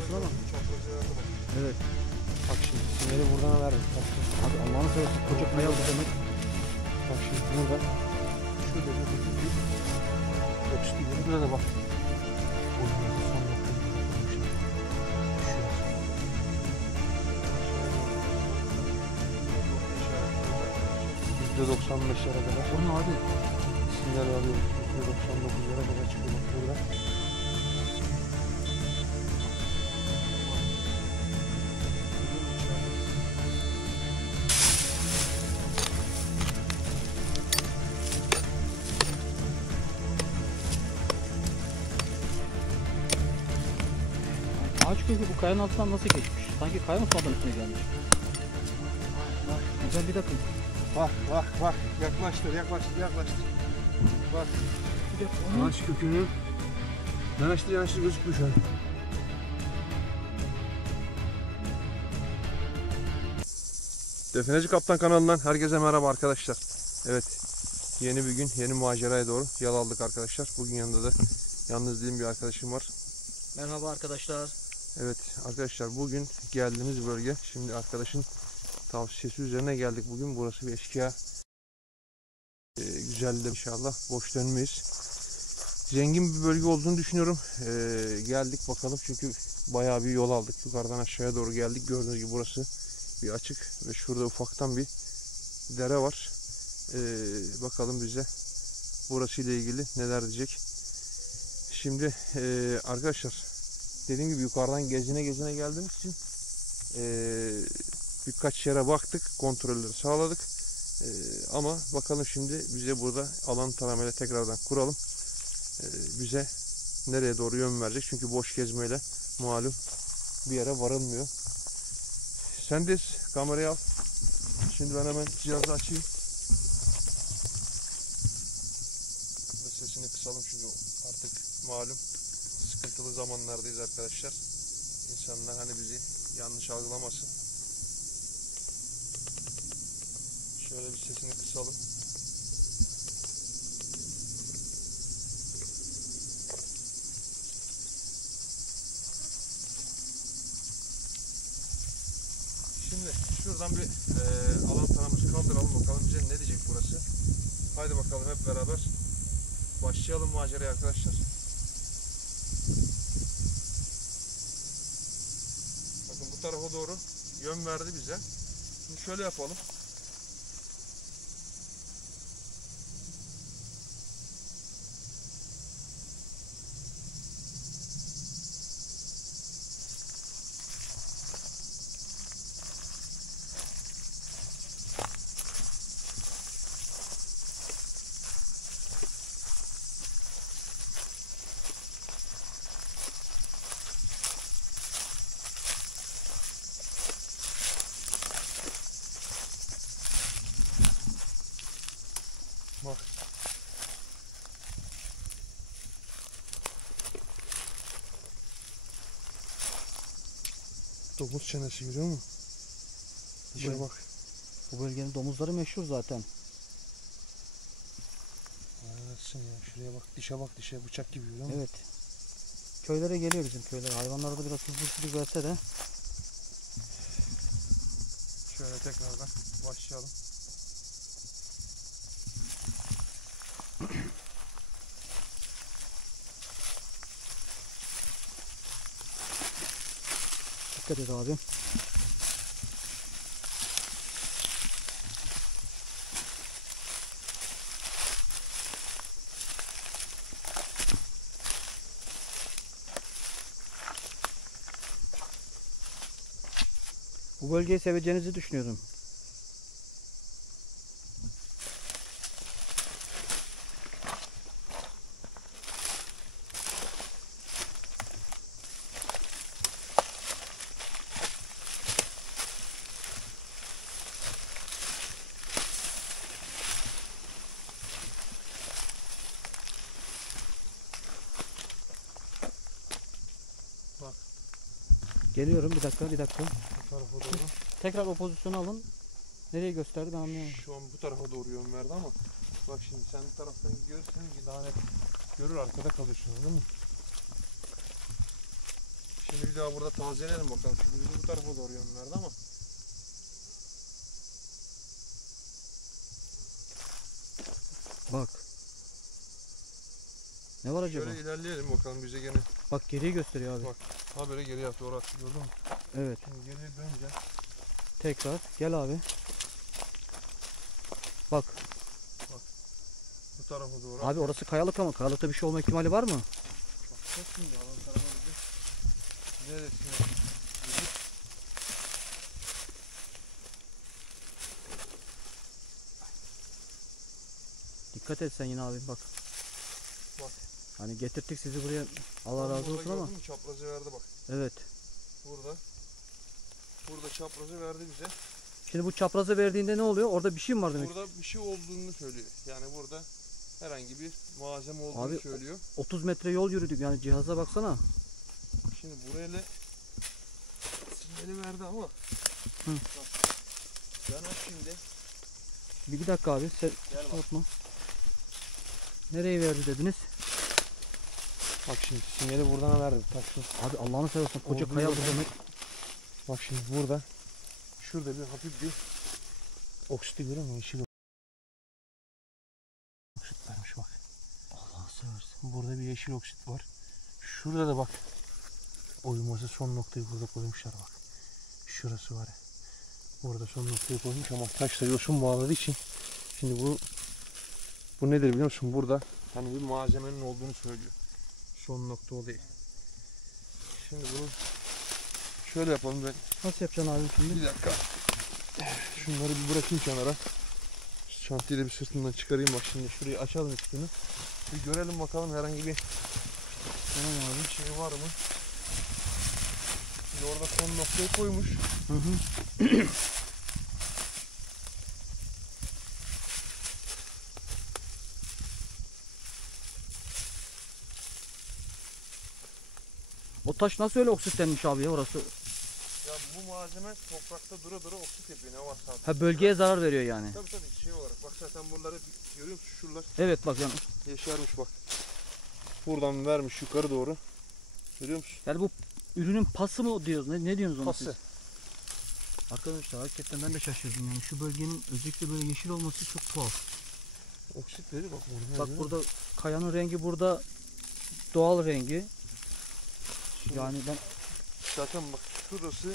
olsun ama. Evet. Bak şimdi sinyali buradan verdim. Abi Allah'ını seversen koca kaya oldu demek. Bak şimdi burada. Şurada bir hafif bir yokuş bir yeri. Burada bak. Son nokta. %95'lere kadar. O ne abi? Sinyal alıyoruz. %99'lara kadar çıkıyor bak burada. Ağaç kökü bu kayanın altından nasıl geçmiş? Sanki kaya mutfağından üstüne gelmiş. Güzel bir dakika. Bak yaklaştır. Bak. Ağaç kökünü yanaştır gözükmüyor şu an. Defineci Kaptan kanalından herkese merhaba arkadaşlar. Evet, yeni bir gün, yeni maceraya doğru yol aldık arkadaşlar. Bugün yanında da yalnız değilim, bir arkadaşım var. Merhaba arkadaşlar. Evet arkadaşlar, bugün geldiğimiz bölge, şimdi arkadaşın tavsiyesi üzerine geldik bugün. Burası bir eşkıya güzeldi, inşallah boş dönmeyiz. Zengin bir bölge olduğunu düşünüyorum. Geldik bakalım, çünkü bayağı bir yol aldık. Yukarıdan aşağıya doğru geldik. Gördüğünüz gibi burası bir açık ve şurada ufaktan bir dere var. Bakalım bize burası ile ilgili neler diyecek. Şimdi arkadaşlar, dediğim gibi yukarıdan gezine geldiğimiz için birkaç yere baktık, kontrolleri sağladık. Ama bakalım şimdi bize burada alan taramayla tekrardan kuralım. Bize nereye doğru yön verecek, çünkü boş gezmeyle malum bir yere varılmıyor. Sendeyiz, kamerayı al. Şimdi ben hemen cihazı açayım ve sesini kısalım, çünkü artık malum sıkıntılı zamanlardayız arkadaşlar. İnsanlar hani bizi yanlış algılamasın. Şöyle bir sesini kısalım. Şimdi şuradan bir alan taramızı kaldıralım, bakalım bize ne diyecek burası. Haydi bakalım hep beraber başlayalım maceraya arkadaşlar. Bakın bu tarafa doğru yön verdi bize. Şimdi şöyle yapalım. Bak. Domuz çenesi, görüyor musun? Dişe bak. Bu bölgenin domuzları meşhur zaten. Anlatsın ya, şuraya bak, dişe bak, dişe bıçak gibi, görüyor musun? Evet. Köylere geliyor bizim köyler. Hayvanlara da biraz hızlı verse de. Şöyle tekrardan başlayalım. Dikkat et abi. Bu bölgeyi seveceğinizi düşünüyorum. Bak. Geliyorum, bir dakika. Bu tarafa doğru. Tekrar o pozisyonu alın. Nereye gösterdi ben anlayamadım. Şu an bu tarafa doğru yön verdi ama bak şimdi sen bu taraftan görürsen daha net görür, arkada kalıyorsun, değil mi? Şimdi bir daha burada tazeleyelim bakalım. Şimdi bizi bu tarafa doğru yönlerdi ama. Bak. Ne var acaba? Şöyle ilerleyelim bakalım bize gene. Bak geriye gösteriyor abi. Bak. Ha böyle geriye attı, orası gördün mü? Evet. Şimdi geriye döneceğim. Tekrar. Gel abi. Bak. Bu tarafa doğru. Abi orası kayalık ama kayalıkta bir şey olma ihtimali var mı? Bak şimdi alan tarafa bizi. Neresine? Dikkat et sen yine abi bak. Bak. Hani getirttik sizi buraya. Allah razı Burada olsun ama. gördün mü? Çaprazı verdi bak. Evet. Burada. Burada çaprazı verdi bize. Şimdi bu çaprazı verdiğinde ne oluyor? Orada bir şey mi var demek? Burada bir şey olduğunu söylüyor. Yani burada herhangi bir malzeme olduğunu Abi, söylüyor. 30 metre yol yürüdük yani cihaza baksana. Şimdi burayla sinyali verdi ama. Hı. Bak, ben o şimdi. Bir dakika abi. Gel bak. Korkma. Nereye verdi dediniz? Bak şimdi sinyali buradan verdi. Taksın. Abi Allah'ını seversen koca Olduğu kaya bu yerden- demek. Bak şimdi burada. Şurada bir hafif bir oksiti görüyor musun? Yeşil oksit vermiş bak. Allah'ını seversen. Burada bir yeşil oksit var. Şurada da bak. Oyulması son noktayı burada koymuşlar bak. Şurası var ya. Burada son noktayı koymuş ama taşla yosun bağladığı için. Şimdi bu nedir biliyor musun? Burada hani bir malzemenin olduğunu söylüyor. Son nokta o değil. Şimdi bunu şöyle yapalım ben. Nasıl yapacaksın abi şimdi? Bir dakika. Şunları bir bırakayım kenara. Çantayı da bir sırtından çıkarayım bak şimdi. Şurayı açalım üstünü. Bir görelim bakalım herhangi bir Tamam abi. şey var mı? Şimdi orada son noktayı koymuş. Hı hı. O taş nasıl öyle oksitlenmiş abi ya orası? Ya bu malzeme toprakta dura dura oksit yapıyor ne varsa. Ha bölgeye zarar veriyor yani. Tabii şey olarak bak zaten buraları görüyor musun şuralar Evet bak yani. yeşermiş bak. Buradan vermiş yukarı doğru. Görüyor musun? Yani bu ürünün pası mı diyoruz? Ne diyorsunuz ona Pası. siz? Arkadaşlar hakikaten ben de şaşırdım yani. Şu bölgenin özellikle böyle yeşil olması çok tuhaf. Oksit dedi bak burada. Bak burada kayanın rengi burada doğal rengi. Şimdi Yani ben zaten bak şurası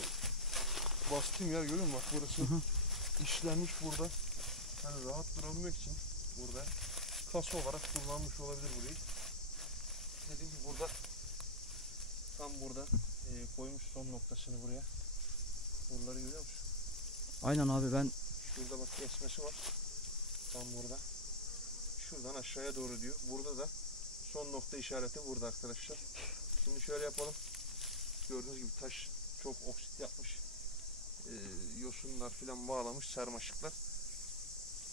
bastığım yer görüyor musun? Bak burası Hı hı. işlenmiş burada. Hani rahat durabilmek için burada kas olarak kullanmış olabilir burayı. Dediğim gibi burada tam burada koymuş son noktasını buraya. Buraları görüyor musun? aynen abi ben Şurada bak kesmesi var. Tam burada. Şuradan aşağıya doğru diyor. Burada da son nokta işareti burada arkadaşlar. Şimdi şöyle yapalım. Gördüğünüz gibi taş çok oksit yapmış. Yosunlar filan bağlamış, sarmaşıklar.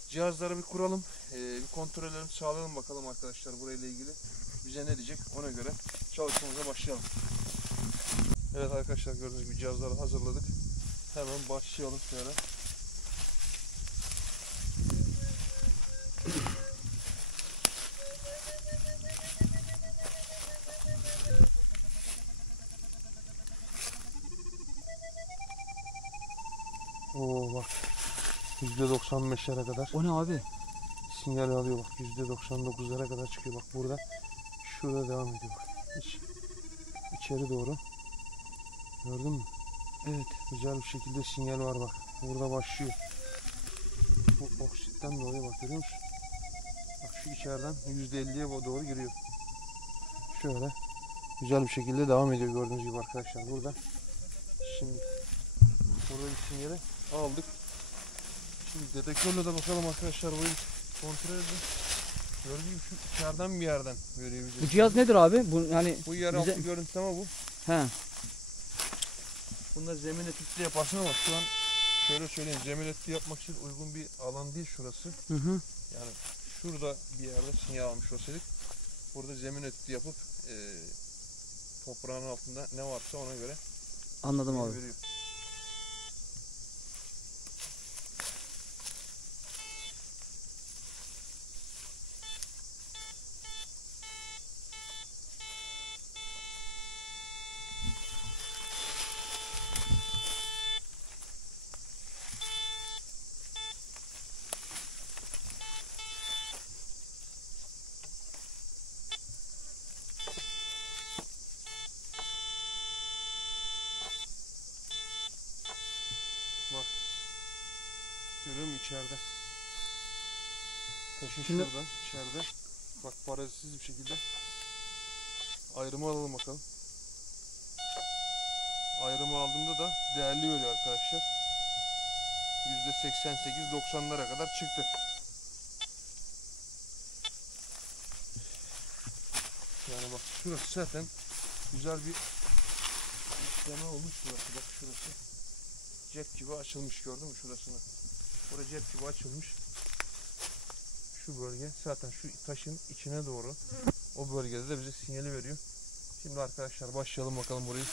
Cihazları bir kuralım. Bir kontrol edelim, sağlayalım bakalım arkadaşlar burayla ilgili. Bize ne diyecek ona göre çalışmamıza başlayalım. Evet arkadaşlar gördüğünüz gibi cihazları hazırladık. Hemen başlayalım şöyle. Oo bak %95'lere kadar o ne abi? sinyal alıyor bak %99'lara kadar çıkıyor bak burada. Şurada devam ediyor bak. İçeri doğru. Gördün mü? Evet. Güzel bir şekilde sinyal var bak. Burada başlıyor. Bu oksitten dolayı bak görüyor musun? Bak şu içeriden %50'ye doğru giriyor. Şöyle güzel bir şekilde devam ediyor gördüğünüz gibi arkadaşlar burada. Şimdi burada bir sinyali aldık. Şimdi dedektörle de bakalım arkadaşlar burayı kontrol edelim. Gördüğünüz gibi şu içeriden bir yerden veriyor bize. Bu cihaz nedir abi? Bu yani Bu yer bize- altı görüntüleme bu. he. Bunda zemin etütü yaparsın ama şu an şöyle söyleyeyim zemin etütü yapmak için uygun bir alan değil şurası. Hı hı. Yani şurada bir yerde sinyal almış olsaydık burada zemin etütü yapıp toprağın altında ne varsa ona göre Anladım abi. veriyor. Görüyor musun içeride? Taşın Şimdi- şurada, içeride. Bak parazisiz bir şekilde. Ayrımı alalım bakalım. Ayrımı aldığımda da değerli veriyor arkadaşlar. %88-90'lara kadar çıktı. Yani bak şurası zaten güzel bir işleme olmuş burası. Bak şurası. Cep gibi açılmış, gördün mü şurasını? Burası cep gibi açılmış. Şu bölge zaten şu taşın içine doğru. O bölgede de bize sinyali veriyor. Şimdi arkadaşlar başlayalım bakalım burayı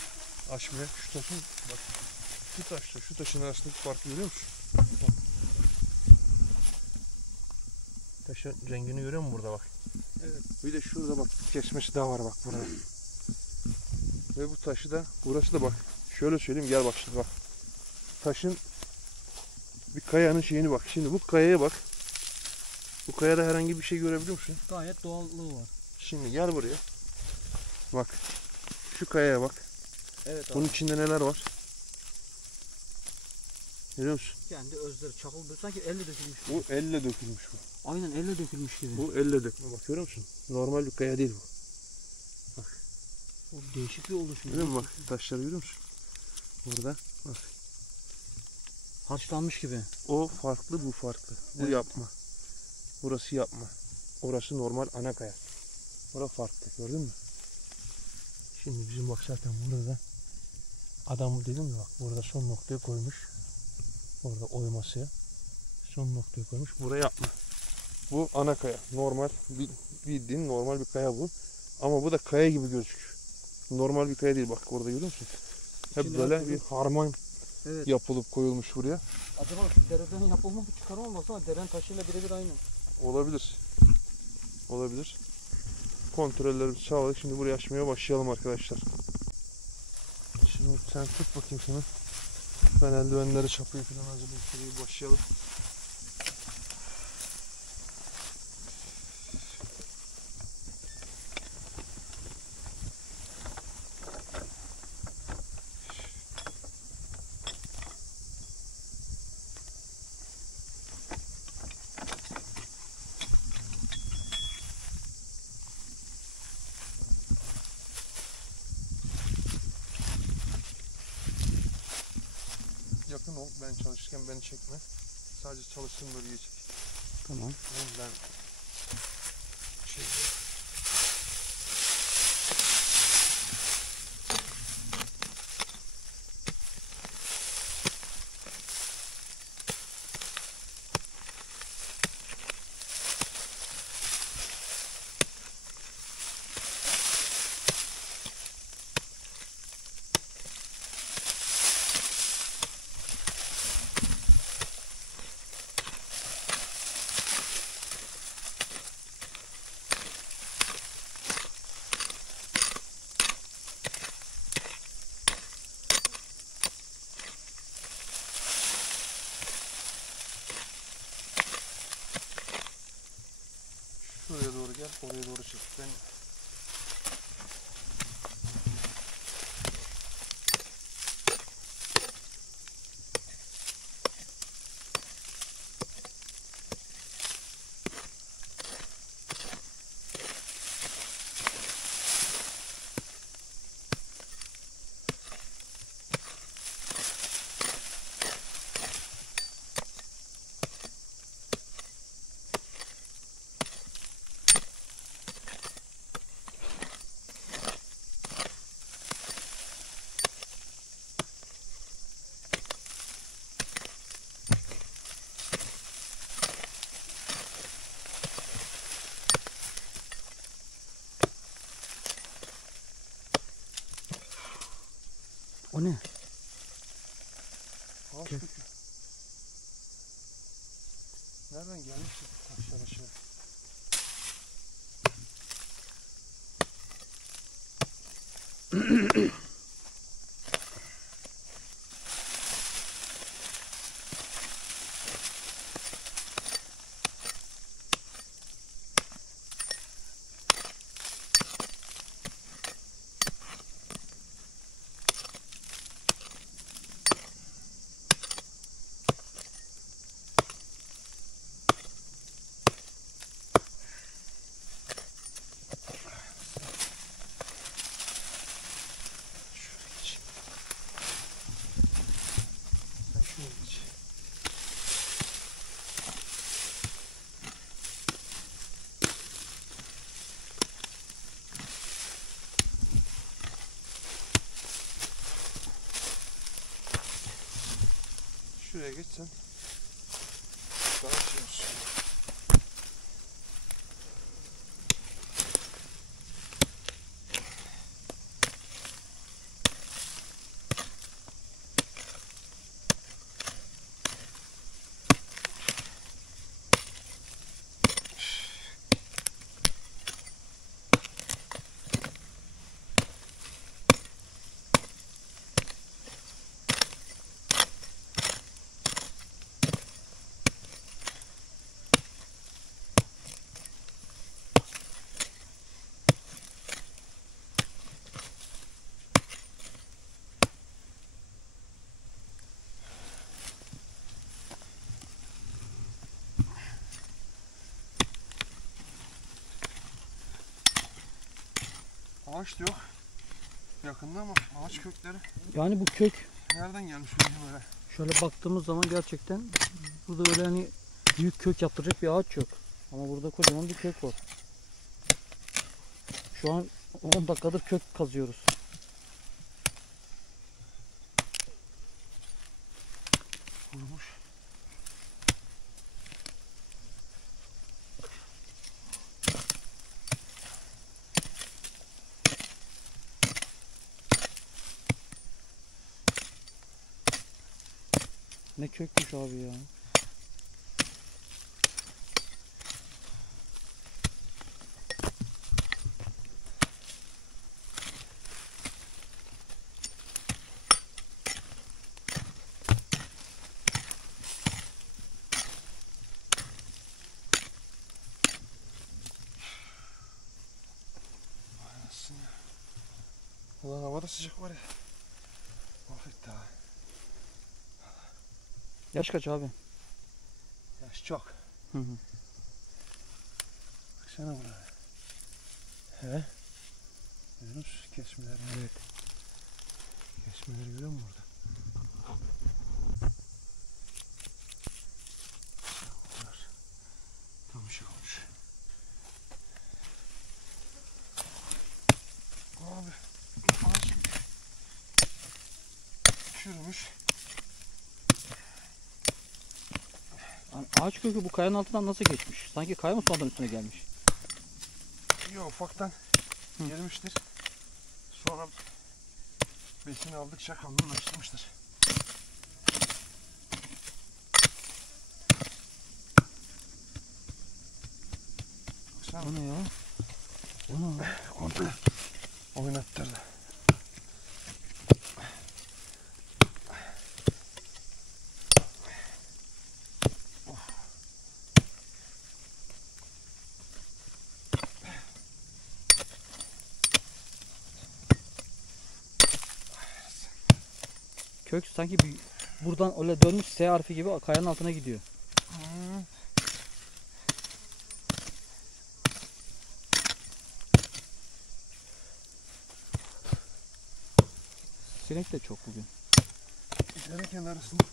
açmaya. Şu taşın bak, şu taşla şu taşın arasındaki farkı görüyor musun? Bak. Taşın rengini görüyor musun burada bak? Evet. Bir de şurada bak kesmesi daha var bak burada. Ve bu taşı da burası da bak. Şöyle söyleyeyim, gel bak şimdi bak. Taşın bir kayanın şeyini bak. Şimdi bu kayaya bak. Bu kayada herhangi bir şey görebiliyor musun? Gayet doğallığı var. Şimdi gel buraya. Bak. Şu kayaya bak. Evet abi. Bunun içinde neler var? Görüyor musun? Kendi özleri çakıl sanki elle dökülmüş. Bu elle dökülmüş bu. Aynen elle dökülmüş gibi. Bu elle dökme, bak görüyor musun? Normal bir kaya değil bu. O değişik bir oluşum. Görüyor musun bak, taşları görüyor musun? Burada bak. Harçlanmış gibi. O farklı, bu farklı. Bu Evet. yapma. Burası yapma. Orası normal ana kaya. Burası farklı, gördün mü? Şimdi bizim bak zaten burada da adam dedim ya bak, burada son noktaya koymuş. Orada oyması son noktaya koymuş. Buraya yapma. Bu ana kaya. Normal bildiğin normal bir kaya bu. Ama bu da kaya gibi gözüküyor. Normal bir kaya değil bak, orada görüyor musun? Hep Şimdi böyle bak, bir harman Evet. yapılıp koyulmuş buraya. Acaba şu dereden yapılma bir çıkarma mı baksana, derenin taşıyla birebir aynı. Olabilir. Olabilir. Kontrollerimizi sağladık. Şimdi burayı açmaya başlayalım arkadaşlar. Şimdi sen tut bakayım şunu. Ben eldivenleri, çapayı falan hazırlayayım. Şuraya başlayalım. Yakın ol. Ben çalışırken beni çekme. Sadece çalıştığım bölgeyi çek. Tamam. Ben şey... Şuraya doğru gel, oraya doğru çek. Ben O ne? ağaç Kes. kökü. Nereden gelmiş aşağı aşağı? Şuraya geçsen. Daha şey olsun. Ağaç da yok. Yakında ama ağaç kökleri Yani bu kök nereden gelmiş böyle? şöyle baktığımız zaman gerçekten burada öyle hani büyük kök yaptıracak bir ağaç yok. Ama burada kocaman bir kök var. Şu an 10 dakikadır kök kazıyoruz. Kurumuş. Ne kökmüş abi ya. Ulan havada sıcak var ya. Mahvetti ha. Yaş kaç abi? Yaş çok. Hı hı. Baksana buraya. He? Görüyor musun kesmeleri? Evet. Kesmeleri görüyor musun orada? Tam bir şey olmuş. Abi ağaç gibi. Çürümüş. Ağaç kökü bu kayanın altından nasıl geçmiş? Sanki kaya mı sonradan üstüne gelmiş? Yok ufaktan gelmiştir. Sonra besin aldıkça kalınlaştırmıştır. O ne ya? O ne? Komple oynattırdı. Kök sanki bir buradan öyle dönmüş S harfi gibi kayanın altına gidiyor. Sinek de çok bugün. Dere kenarısında.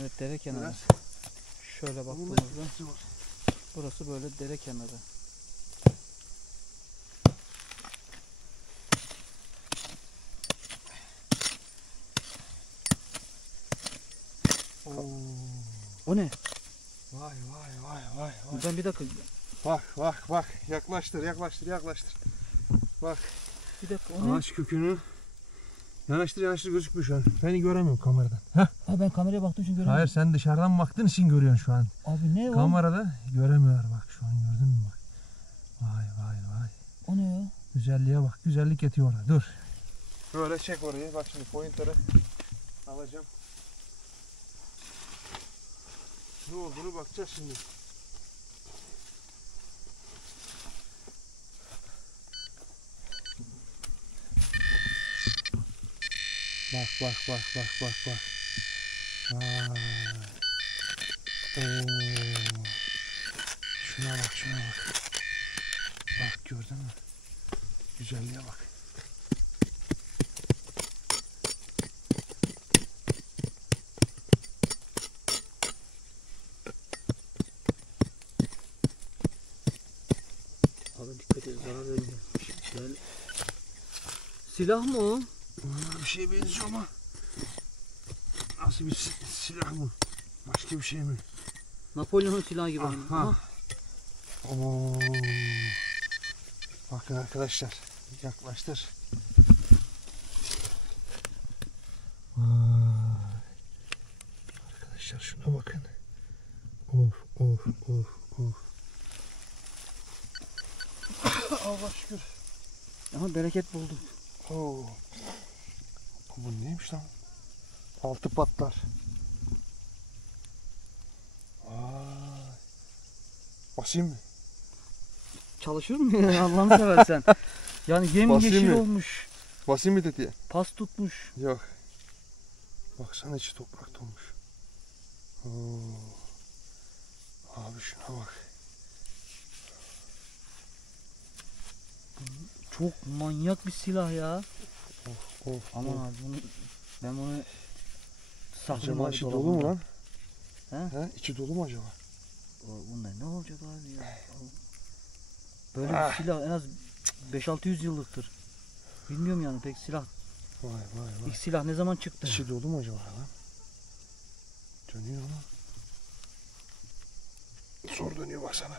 Evet, dere kenarı. Biraz. Şöyle baktığımızda burası böyle dere kenarı. O ne? Vay vay vay vay vay. Ben bir dakika. Bak yaklaştır. Bak. Bir dakika o ne? Ağaç kökünü yanaştır gözükmüyor şu an. Beni göremiyorum kameradan. Heh. Ha, ben kameraya baktığım için göremiyorum. Hayır sen dışarıdan baktığın için görüyorsun şu an. Abi ne o? Kamerada göremiyor bak şu an gördün mü bak. Vay. O ne ya? Güzelliğe bak. Güzellik yatıyor orada. Dur. Böyle çek orayı. Bak şimdi pointer'ı alacağım. Ne olduğunu bakacağız şimdi. Bak. Vay. Oo. Şuna bak. Bak gördün mü? Güzelliğe bak. Abi dikkat et, zarar veriyor. Güzel. Silah mı o? Bir şeye benziyor ama nasıl bir silah mı? Başka bir şey mi? Napolyon'un silahı gibi. Aha. Aha. Oo. Bakın arkadaşlar. Yaklaştır. Vay. Arkadaşlar şuna bakın. Of of of of. Allah şükür. Ama bereket bulduk. Oo. Bu neymiş lan? Altı patlar. Vay. Basayım mı? Çalışır mı ya Allah'ını seversen? Yani yem Basayım yeşil mı? olmuş. Basayım mı tetiğe? Pas tutmuş. Yok. Baksana içi toprak dolmuş. Oo. Abi şuna bak. Çok manyak bir silah ya. Of, Aman of. abi ben bunu Acaba abi içi dolu dolabımda. mu lan? He? İçi dolu mu acaba? Bunlar ne olacak abi ya? Böyle bir silah en az 5-600 yıllıktır. Bilmiyorum yani pek silah. Vay vay vay. İlk silah ne zaman çıktı? İçi dolu mu acaba lan? Dönüyor ama. Zor dönüyor baksana.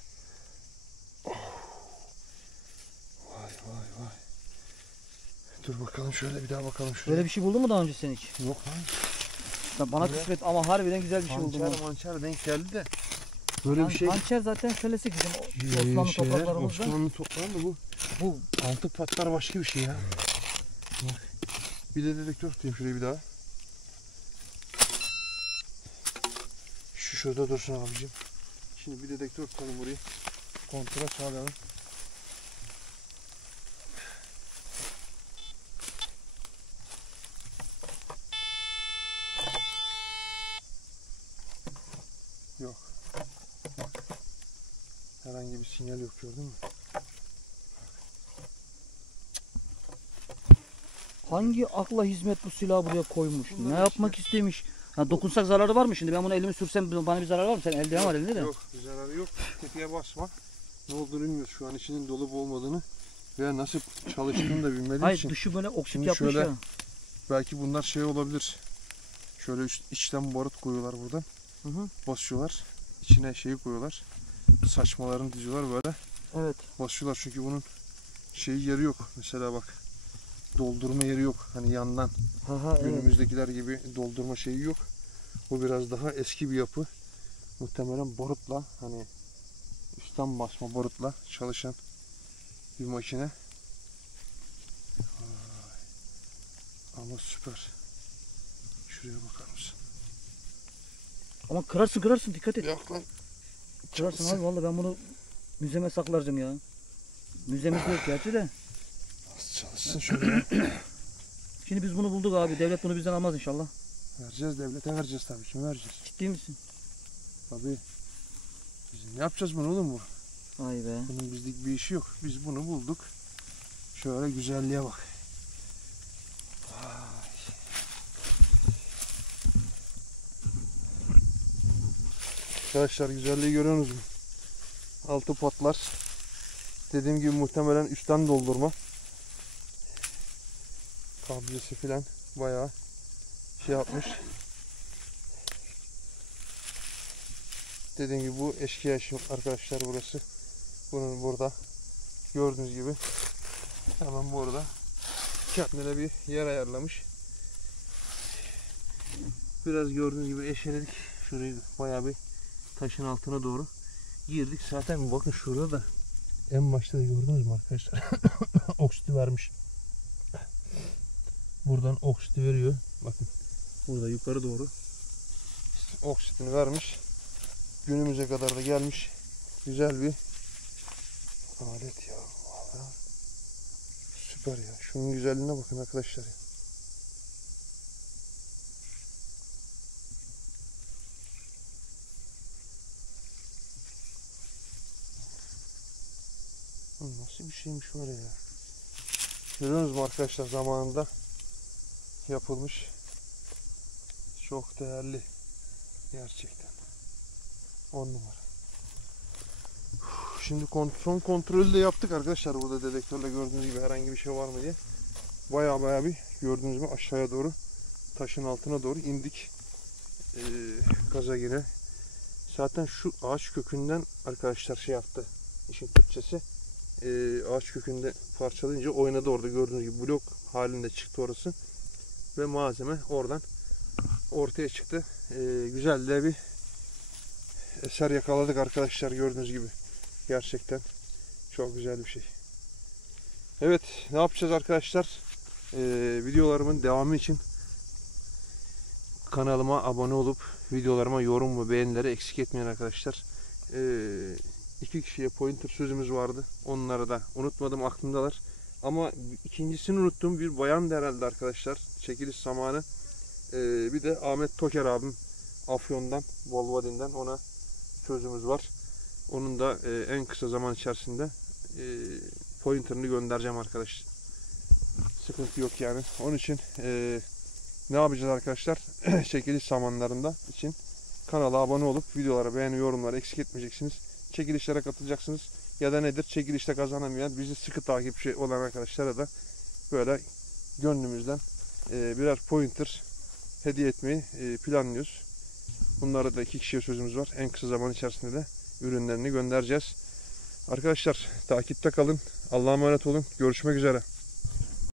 Oh. Vay vay vay. Dur bakalım şöyle bir daha bakalım şuraya. Böyle bir şey buldun mu daha önce sen hiç? Yok lan. Bana Böyle. kısmet ama harbiden güzel bir şey buldum. Hançer mançer denk geldi de. Böyle bir şey. Hançer zaten kölesi bizim Osmanlı topraklarımızda. Osmanlı topraklarında bu altı patlar başka bir şey ya. Bak. Bir de dedektör tutayım şurayı bir daha. Şu şurada dursun abicim. Şimdi bir dedektör tutalım burayı. Kontrol sağlayalım. Yok. Bak. Herhangi bir sinyal yok, gördün mü? Hangi akla hizmet bu silahı buraya koymuş? Bunlar Ne yapmak istemiş? Ha, dokunsak zararı var mı şimdi? Ben bunu elimi sürsem bana bir zarar var mı? Sen eldiven var elinde de. Yok, bir zararı yok. Tetiğe basma. Ne olduğunu bilmiyoruz. Şu an içinin dolup olmadığını veya nasıl çalıştığını da bilmediğim Hayır için. dışı böyle oksit Şimdi yapmış şöyle- ya. Belki bunlar şey olabilir. Şöyle içten barut koyuyorlar buradan. Hı hı. Basıyorlar. İçine şeyi koyuyorlar. Saçmalarını diziyorlar böyle. Evet. Basıyorlar çünkü bunun şeyi yeri yok. Mesela bak. Doldurma yeri yok. Hani yandan Ha evet. günümüzdekiler gibi doldurma şeyi yok. Bu biraz daha eski bir yapı. Muhtemelen barutla, hani üstten basma barutla çalışan bir makine. Vay. Ama süper. Şuraya bakar mısın? Ama kırarsın dikkat et. Yok lan. Kırarsın abi vallahi ben bunu müzeme saklardım ya. Müzemizde yok gerçi de. Nasıl çalışsın şöyle? Şimdi biz bunu bulduk abi. Devlet bunu bizden almaz inşallah. Vereceğiz, devlete vereceğiz tabii. Kime vereceğiz? Ciddi misin? Tabii. Biz ne yapacağız bunu oğlum bu? Vay be. Bunun bizlik bir işi yok. Biz bunu bulduk. Şöyle güzelliğe bak. Vay. Arkadaşlar güzelliği görüyorsunuz mu? Altı patlar. Dediğim gibi muhtemelen üstten doldurma. Kablesi filan bayağı şey yapmış. Dediğim gibi bu eşkıya işi arkadaşlar burası. Bunun burada gördüğünüz gibi hemen burada kendine bir yer ayarlamış. Biraz gördüğünüz gibi eşeledik. Şurayı bayağı bir taşın altına doğru girdik. Zaten bakın şurada da en başta da gördünüz mü arkadaşlar? Oksiti vermiş. Buradan oksiti veriyor. Bakın burada yukarı doğru oksitini vermiş. Günümüze kadar da gelmiş. Güzel bir alet ya. Vallahi süper ya. Şunun güzelliğine bakın arkadaşlar ya. Nasıl bir şeymiş var ya. Görüyorsunuz mu arkadaşlar, zamanında yapılmış. Çok değerli. Gerçekten. 10 numara. Şimdi son kontrolü de yaptık arkadaşlar. Burada dedektörle gördüğünüz gibi herhangi bir şey var mı diye. Baya bir gördüğünüz gibi aşağıya doğru taşın altına doğru indik. gaza yine. Zaten şu ağaç kökünden arkadaşlar şey yaptı. İşin Türkçesi. Ağaç kökünde parçalayınca oynadı orada, gördüğünüz gibi blok halinde çıktı orası. Ve malzeme oradan ortaya çıktı. Güzel de bir eser yakaladık arkadaşlar, gördüğünüz gibi. Gerçekten çok güzel bir şey. Evet, ne yapacağız arkadaşlar? Videolarımın devamı için kanalıma abone olup videolarıma yorum ve beğenileri eksik etmeyin arkadaşlar. 2 kişiye pointer sözümüz vardı. Onları da unutmadım, aklımdalar. Ama ikincisini unuttum. Bir bayan da herhalde arkadaşlar. Çekiliş zamanı. Bir de Ahmet Toker abim Afyon'dan, Volvadin'den, ona sözümüz var. Onun da en kısa zaman içerisinde pointer'ını göndereceğim arkadaşlar. Sıkıntı yok yani. Onun için ne yapacağız arkadaşlar? Çekiliş zamanlarında için kanala abone olup videolara beğeni, yorumları eksik etmeyeceksiniz. Çekilişlere katılacaksınız. Ya da nedir? Çekilişte kazanamayan, bizi sıkı takipçi olan arkadaşlara da böyle gönlümüzden birer pointer hediye etmeyi planlıyoruz. Bunlara da 2 kişiye sözümüz var. En kısa zaman içerisinde de ürünlerini göndereceğiz. Arkadaşlar takipte kalın. Allah'a emanet olun. Görüşmek üzere.